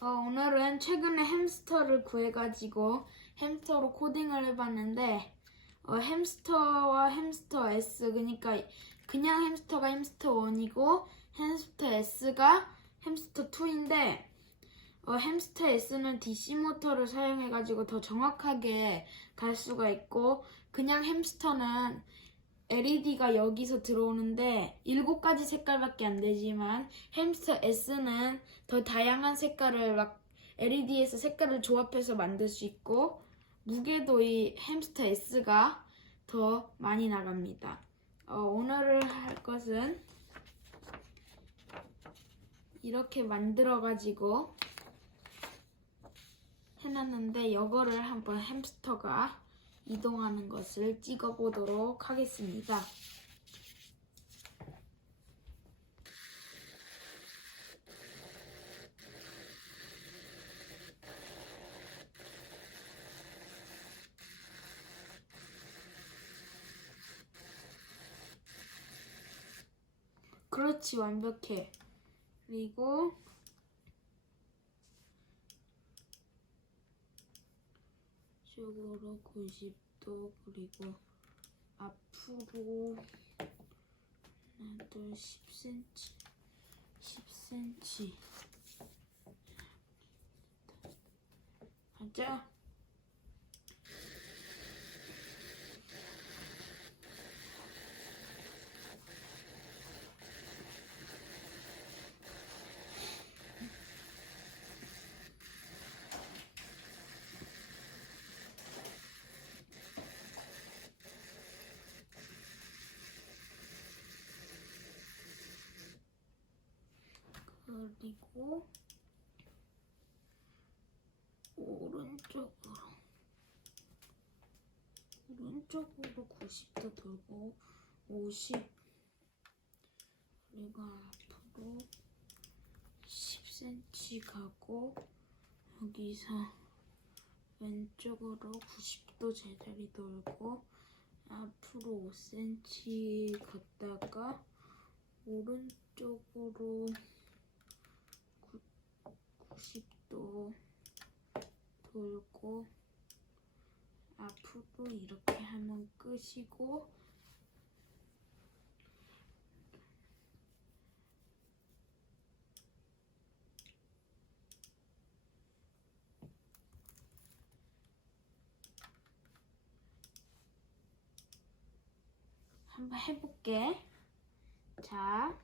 어, 오늘은 최근에 햄스터를 구해가지고 햄스터로 코딩을 해봤는데 어, 햄스터와 햄스터 S 그러니까 그냥 햄스터가 햄스터 1이고 햄스터 S가 햄스터 2인데 어, 햄스터 S는 DC 모터를 사용해가지고 더 정확하게 갈 수가 있고 그냥 햄스터는 LED가 여기서 들어오는데 7가지 색깔밖에 안 되지만 햄스터 S는 더 다양한 색깔을 막 LED에서 색깔을 조합해서 만들 수 있고 무게도 이 햄스터 S가 더 많이 나갑니다. 어, 오늘 할 것은 이렇게 만들어 가지고 해놨는데 이거를 한번 햄스터가 이동하는 것을 찍어 보도록 하겠습니다. 그렇지 완벽해. 그리고 쪽으로 90도 그리고 앞으로 둘 10cm 10cm 맞아? 그리고 오른쪽으로 오른쪽으로 90도 돌고 50 그리고 앞으로 10cm 가고 여기서 왼쪽으로 90도 제자리 돌고 앞으로 5cm 갔다가 오른쪽으로 90도 돌고 앞으로 이렇게 하면 끝이고 한번 해볼게. 자,